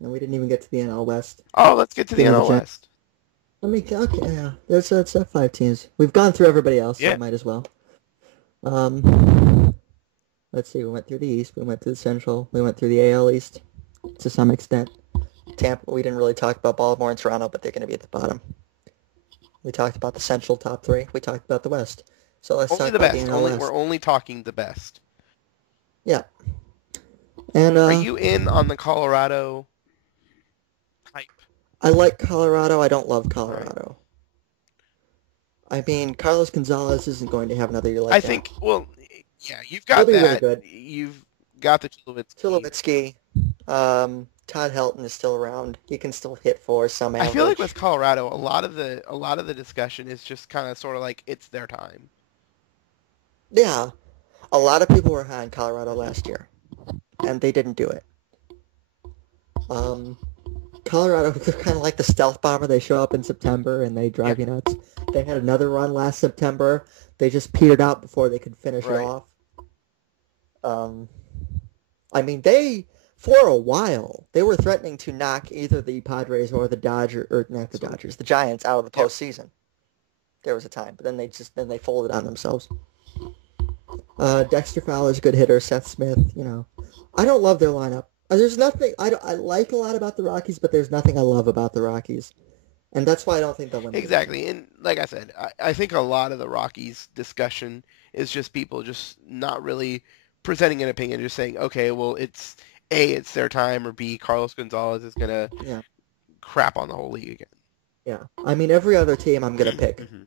and we didn't even get to the NL West. Oh, let's get to the Speaking of NL Giants, West. okay, yeah, that's 5 teams. We've gone through everybody else, so Yeah. might as well. Um, let's see. We went through the East. We went through the Central. We went through the AL East to some extent. Tampa. We didn't really talk about Baltimore and Toronto, but they're going to be at the bottom. We talked about the Central top three. We talked about the West. So let's Only talk the about the best. NL Only we're West. only talking the best. Yeah, and Are you in on the Colorado hype? I like Colorado. I don't love Right. Colorado. I mean, Carlos Gonzalez isn't going to have another year I like that. think. Well, yeah, you've He'll got be really that. good. You've got the Tulowitzki. Tulowitzki, Todd Helton is still around. He can still hit for some I feel like with average. Colorado, a lot of the discussion is just kind of sort of like it's their time. Yeah, a lot of people were high on Colorado last year, and they didn't do it. Um, Colorado, they're kind of like the stealth bomber. They show up in September and they Yeah. drive you nuts. They had another run last September. They just petered out before they could finish it Right. off. Um, I mean, for a while, they were threatening to knock either the Padres or the Dodgers, or not the Absolutely. Dodgers, the Giants out of the Yep. postseason. There was a time, but then they folded on themselves. Dexter Fowler's a good hitter. Seth Smith, I don't love their lineup. There's nothing I like a lot about the Rockies, but there's nothing I love about the Rockies, and that's why I don't think they'll win the division. Exactly. And like I said, I think a lot of the Rockies discussion is just people just not really presenting an opinion, just saying, okay, well, it's A, it's their time, or B, Carlos Gonzalez is gonna Yeah, crap on the whole league yeah. I mean, every other team I'm gonna again. pick. Hmm.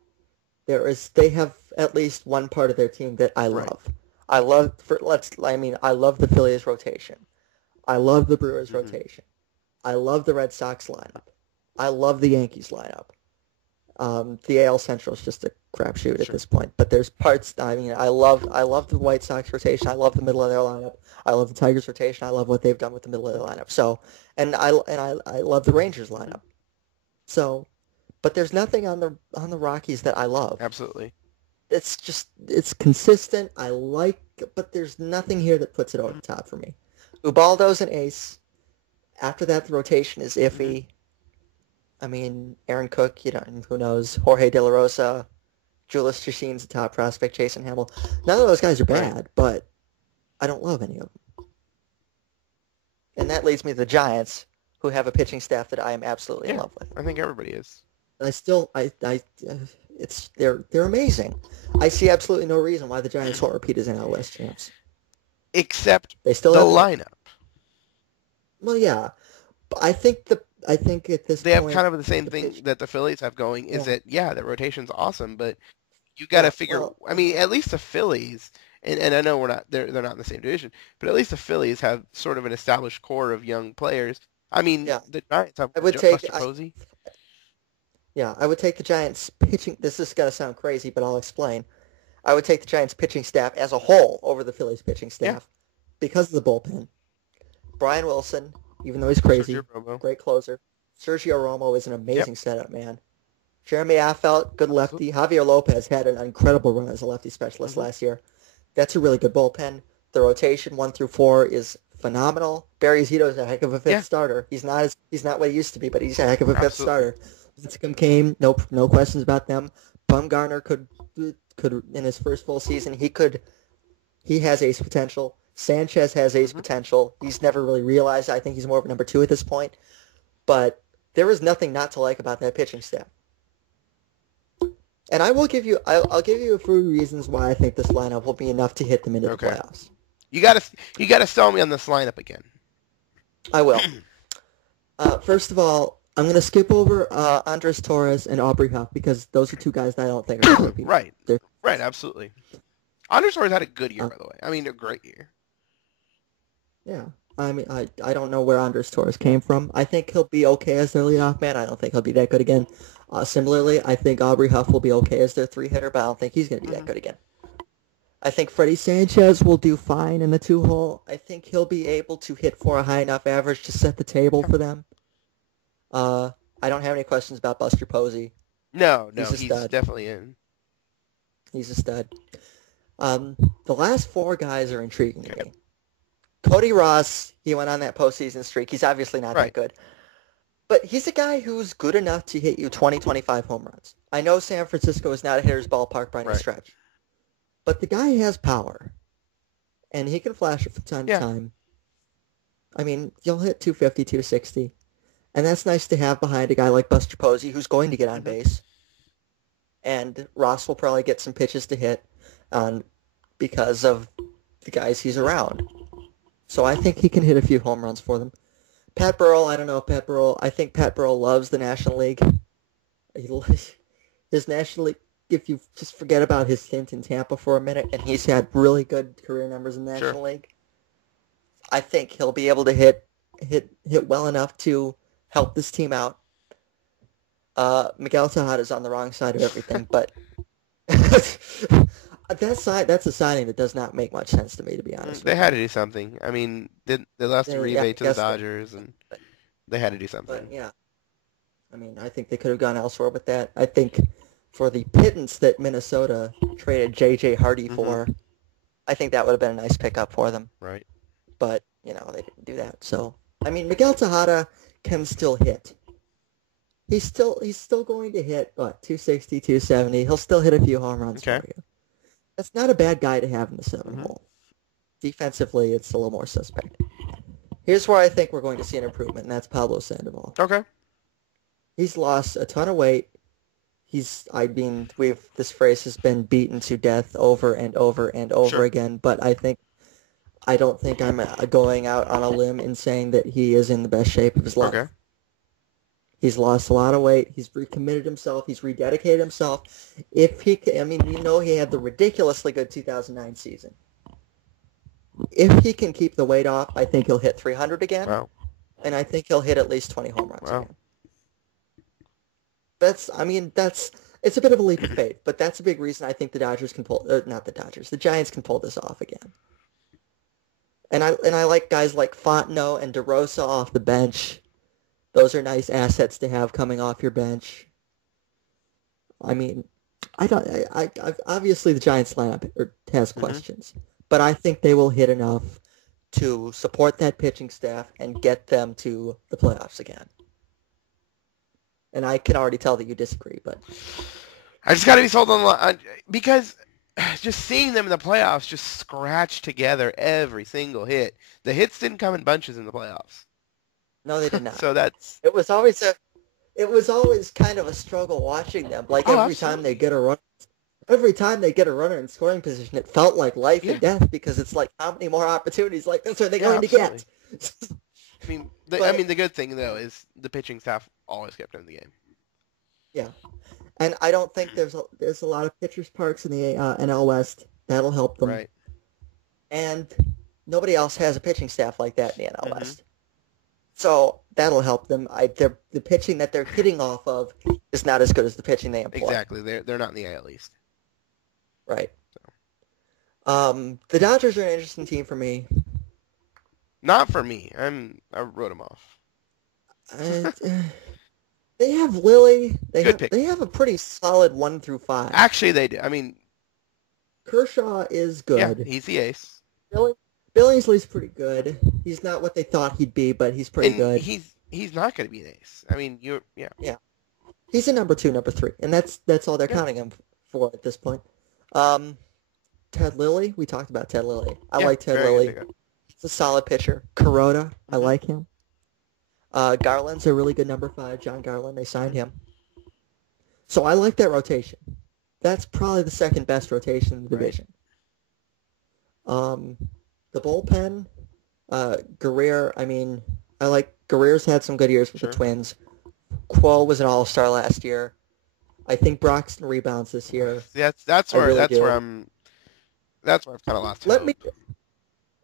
They have at least one part of their team that I Right. love. I love the Phillies rotation. I love the Brewers Hmm. rotation. I love the Red Sox lineup. I love the Yankees lineup. The AL Central is just a crapshoot at Sure. this point. But there's parts. I mean, I love the White Sox rotation. I love the middle of their lineup. I love the Tigers rotation. I love what they've done with the middle of their lineup. So, and I love the Rangers Hmm. lineup. So, but there's nothing on the Rockies that I love. Absolutely. It's consistent. I like, but there's nothing here that puts it over Hmm. the top for me. Ubaldo's an ace. After that, the rotation is Hmm. iffy. I mean, Aaron Cook, who knows? Jorge De La Rosa, Julius Chachin's a top prospect, Jason Hamill. None of those guys are Right. bad, but I don't love any of them. And that leads me to the Giants, who have a pitching staff that I am absolutely in Yeah. love with. I think everybody is. I still, they're amazing. I see absolutely no reason why the Giants won't repeat as NL West champs. Except They still the have, lineup. well, yeah, but I think at this They have point kind of the same the thing pitch, that the Phillies have going is yeah, that, yeah, the rotation's awesome, but you got to yeah, figure. well, I mean, at least the Phillies, and I know they're not in the same division, but at least the Phillies have sort of an established core of young players. I mean, yeah, the Giants have I would take, Buster Posey. I would take the Giants pitching. This is gonna sound crazy, but I'll explain. I would take the Giants pitching staff as a whole over the Phillies pitching Yeah, staff because of the bullpen. Brian Wilson, even though he's Sergio crazy, Romo. great closer. Sergio Romo is an Yep, amazing setup man. Jeremy Affeldt, good absolutely. lefty. Javier Lopez had an incredible run as a lefty specialist Hmm. last year. That's a really good bullpen. The rotation 1 through 4 is phenomenal. Barry Zito is a heck of a fifth Yeah, starter. He's not what he used to be, but he's a heck of a fifth absolutely. starter. Lincecum came, no questions about them. Bumgarner could in his first full season he has ace potential. Sanchez has ace Hmm. potential. He's never really realized. I think he's more of a number two at this point. But there is nothing not to like about that pitching staff. And I'll give you a few reasons why I think this lineup will be enough to hit them into the Okay, playoffs. you gotta sell me on this lineup again. I will. First of all, I'm going to skip over Andres Torres and Aubrey Huff because those are two guys that I don't think are going to repeat. Right, They're, right, absolutely. Anders had a good year, uh, by the way. I mean, a great year. yeah. I mean, I don't know where Andres Torres came from. I think he'll be okay as their leadoff man. I don't think he'll be that good again. Similarly, I think Aubrey Huff will be okay as their three hitter, but I don't think he's going to be that Hmm. good again. I think Freddie Sanchez will do fine in the two hole. I think he'll be able to hit for a high enough average to set the table Yeah. for them. Uh, I don't have any questions about Buster Posey. No, He's no, a he's stud. definitely in. He's a stud. The last four guys are intriguing to Okay. me. Cody Ross, he went on that postseason streak. He's obviously not that Right. good. But he's a guy who's good enough to hit you 20, 25 home runs. I know San Francisco is not a hitter's ballpark by any Right. stretch. But the guy has power. And he can flash it from time to Yeah. time. I mean, you'll hit 250, 260. And that's nice to have behind a guy like Buster Posey who's going to get on base. And Ross will probably get some pitches to hit because of the guys he's around. So I think he can hit a few home runs for them. Pat Burrell, I don't know Pat Burrell. I think Pat Burrell loves the National League. His National League, if you just forget about his stint in Tampa for a minute, and he's had really good career numbers in the National League, I think he'll be able to hit well enough to help this team out. Miguel Tejada is on the wrong side of everything, but that's a signing that does not make much sense to me, to be honest. They had to do something. I mean, they lost a rebate to the so. Dodgers, and they had to do something. But yeah, I mean, I think they could have gone elsewhere with that. I think for the pittance that Minnesota traded J.J. Hardy for, I think that would have been a nice pickup for them. Right. But, they didn't do that. So, I mean, Miguel Tejada can still hit. He's still going to hit, 260, 270. He'll still hit a few home runs for you. That's not a bad guy to have in the 7-hole. Defensively, it's a little more suspect. Here's where I think we're going to see an improvement, and that's Pablo Sandoval. Okay. He's lost a ton of weight. This phrase has been beaten to death over and over and over again, but I don't think I'm going out on a limb in saying that he is in the best shape of his life. Okay. He's lost a lot of weight. He's recommitted himself. He's rededicated himself. He had the ridiculously good 2009 season. If he can keep the weight off, I think he'll hit 300 again. Wow. And I think he'll hit at least 20 home runs again. It's a bit of a leap of faith, but that's a big reason I think the Giants can pull this off again. And I like guys like Fontenot and DeRosa off the bench. Those are nice assets to have coming off your bench. I mean, obviously the Giants lineup has questions, but I think they will hit enough to support that pitching staff and get them to the playoffs again. And I can already tell that you disagree, but I just got to be sold on because just seeing them in the playoffs just scratch together every single hit. The hits didn't come in bunches in the playoffs. No, they did not. So it was always kind of a struggle watching them. Like every time they get a runner in scoring position, it felt like life and death because it's like how many more opportunities like this are they going to get? The good thing though is the pitching staff always kept in the game. Yeah, and I don't think there's a lot of pitchers parks in the NL West that'll help them. Right. And nobody else has a pitching staff like that in the NL West. So that'll help them. The pitching that they're hitting off of is not as good as the pitching they employ. Exactly. They're not in the AL East. Right. The Dodgers are an interesting team for me. Not for me. I wrote them off. They have Lilly. They pick. have a pretty solid 1 through 5. Actually, they do. I mean, Kershaw is good. Yeah, he's the ace. Billingsley's pretty good. He's not what they thought he'd be, but he's pretty good. He's not going to be an ace. I mean, Yeah. He's a number 2, number 3, and that's all they're counting him for at this point. Ted Lilly, we talked about Ted Lilly. I like Ted Lilly. He's a solid pitcher. Corota, I like him. Garland's a really good number 5. John Garland, they signed him. So I like that rotation. That's probably the second best rotation in the division. The bullpen, Guerrero, I like Guerrero's had some good years with the Twins. Quo was an all-star last year. I think Broxton rebounds this year. That's where I've kind of lost hope.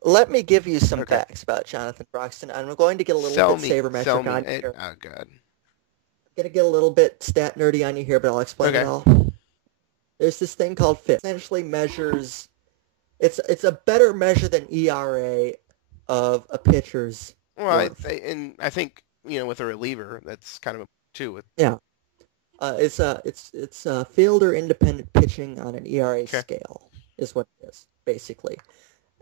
Let me give you some facts about Jonathan Broxton. I'm going to get a little bit sabermetric on you here. Oh, God. I'm going to get a little bit stat nerdy on you here, but I'll explain it all. There's this thing called FIP. It essentially measures... It's a better measure than ERA of a pitcher's worth. I think with a reliever, that's kind of too. It's fielder independent pitching on an ERA scale is what it is basically.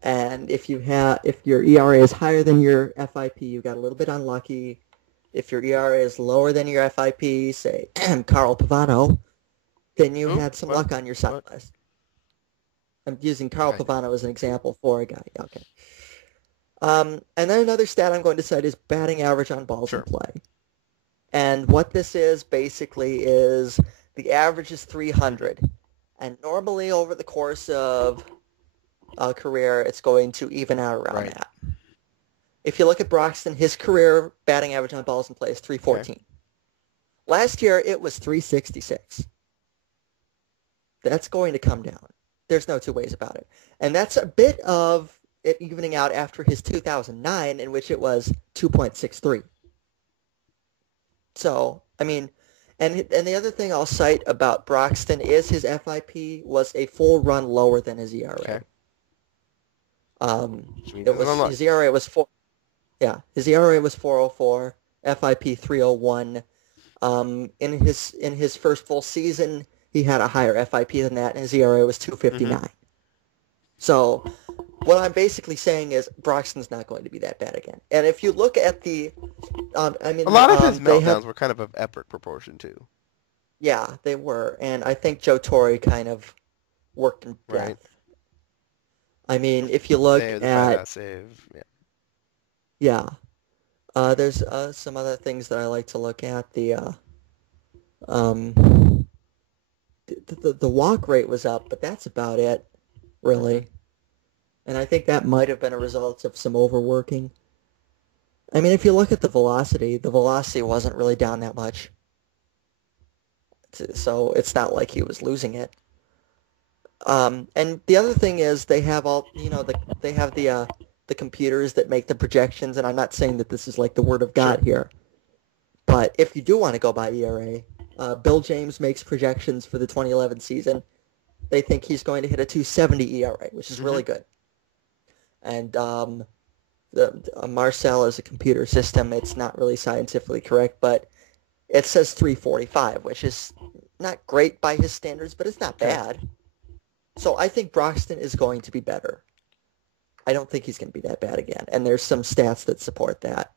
And if your ERA is higher than your FIP, you got a little bit unlucky. If your ERA is lower than your FIP, say Carl Pavano, then you had some luck on your side list. I'm using Carl Pavano as an example for a guy. Okay. And then another stat I'm going to cite is batting average on balls in play. And what this is basically is the average is 300. And normally over the course of a career, it's going to even out around that. If you look at Broxton, his career batting average on balls in play is 314. Okay. Last year, it was 366. That's going to come down. There's no two ways about it. And that's a bit of it evening out after his 2009, in which it was 2.63. So, I mean, and the other thing I'll cite about Broxton is his FIP was a full run lower than his ERA. Okay. His ERA was 4. Yeah, his ERA was 4.04, FIP 3.01. In his first full season, he had a higher FIP than that, and his ERA was 2.59. Mm-hmm. So, what I'm basically saying is Broxton's not going to be that bad again. And if you look at the, a lot of his meltdowns were kind of epic proportion too. Yeah, they were, and I think Joe Torre kind of worked in breadth. Right. I mean, if you look at there's some other things that I like to look at. The walk rate was up, but that's about it, really. And I think that might have been a result of some overworking. I mean, if you look at the velocity wasn't really down that much. So it's not like he was losing it. And the other thing is they have they have the computers that make the projections, and I'm not saying that this is like the word of God here. But if you do want to go by ERA, Bill James makes projections for the 2011 season. They think he's going to hit a 270 ERA, which is really good. And the Marcel is a computer system. It's not really scientifically correct, but it says 345, which is not great by his standards, but it's not bad. So I think Broxton is going to be better. I don't think he's going to be that bad again, and there's some stats that support that.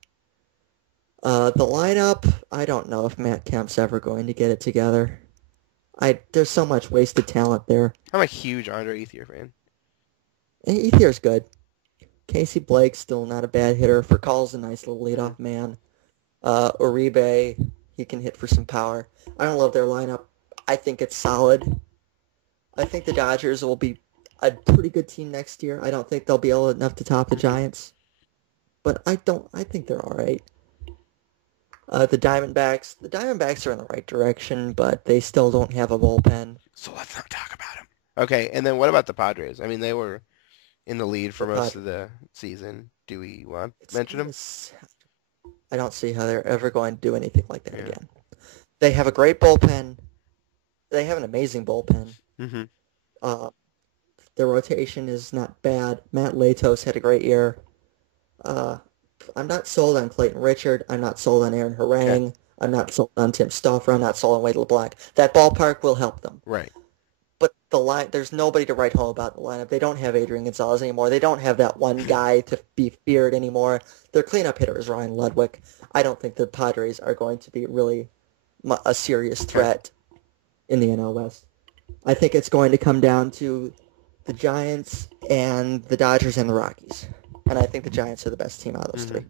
The lineup, I don't know if Matt Kemp's ever going to get it together. There's so much wasted talent there. I'm a huge Andre Ethier fan. Ethier's good. Casey Blake's still not a bad hitter. Furcall's a nice little leadoff man. Uribe, he can hit for some power. I don't love their lineup. I think it's solid. I think the Dodgers will be a pretty good team next year. I don't think they'll be enough to top the Giants. But I think they're all right. The Diamondbacks are in the right direction, but they still don't have a bullpen. So let's not talk about them. Okay, and then what about the Padres? I mean, they were in the lead for most of the season. Do we want to mention them? I don't see how they're ever going to do anything like that again. They have a great bullpen. They have an amazing bullpen. Mm-hmm. Their rotation is not bad. Matt Latos had a great year. I'm not sold on Clayton Richard. I'm not sold on Aaron Harang. I'm not sold on Tim Stauffer. I'm not sold on Wade LeBlanc. That ballpark will help them. Right. But there's nobody to write home about the lineup. They don't have Adrian Gonzalez anymore. They don't have that one guy to be feared anymore. Their cleanup hitter is Ryan Ludwig. I don't think the Padres are going to be really a serious threat in the NL West. I think it's going to come down to the Giants and the Dodgers and the Rockies. And I think the Giants are the best team out of those three.